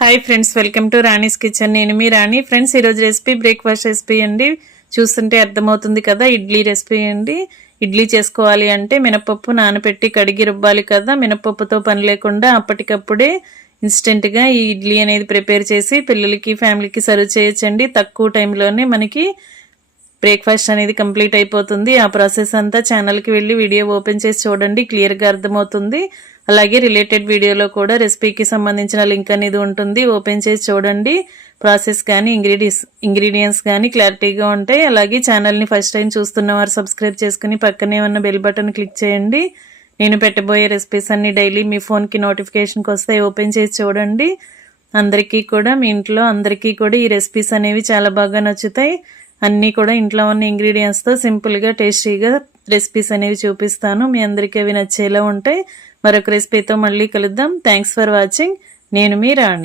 Hi friends, welcome to Rani's kitchen. నేను మీ రాణి. Friends, ఈరోజు recipe breakfast recipe అండి. చూస్తుంటే అర్థమవుతుంది కదా, ఇడ్లీ రెసిపీ అండి. ఇడ్లీ చేసుకోవాలి అంటే మినపప్పు నానబెట్టి కడిగి రుబ్బాలి కదా. మినపప్పుతో పని లేకుండా అప్పటికప్పుడే ఇన్స్టెంట్గా ఈ ఇడ్లీ అనేది ప్రిపేర్ చేసి పిల్లలకి ఫ్యామిలీకి సర్వ్ చేయొచ్చండి. తక్కువ టైంలోనే మనకి బ్రేక్ఫాస్ట్ అనేది కంప్లీట్ అయిపోతుంది. ఆ ప్రాసెస్ అంతా ఛానల్కి వెళ్ళి వీడియో ఓపెన్ చేసి చూడండి, క్లియర్గా అర్థమవుతుంది. అలాగే రిలేటెడ్ వీడియోలో కూడా రెసిపీకి సంబంధించిన లింక్ అనేది ఉంటుంది, ఓపెన్ చేసి చూడండి. ప్రాసెస్ కానీ ఇంగ్రీడియంట్స్ కానీ క్లారిటీగా ఉంటాయి. అలాగే ఛానల్ని ఫస్ట్ టైం చూస్తున్నవారు సబ్స్క్రైబ్ చేసుకుని పక్కనే ఉన్న బెల్ బటన్ క్లిక్ చేయండి. నేను పెట్టబోయే రెసిపీస్ అన్ని డైలీ మీ ఫోన్కి నోటిఫికేషన్కి వస్తాయి, ఓపెన్ చేసి చూడండి. అందరికీ కూడా, మీ ఇంట్లో అందరికీ కూడా ఈ రెసిపీస్ అనేవి చాలా బాగా నచ్చుతాయి. అన్నీ కూడా ఇంట్లో ఉన్న ఇంగ్రీడియంట్స్తో సింపుల్గా టేస్టీగా రెసిపీస్ అనేవి చూపిస్తాను. మీ అందరికీ అవి నచ్చేలా ఉంటాయి. మరొక రెసిపీతో మళ్ళీ కలుద్దాం. Thanks for watching. నేను మీ రాణి.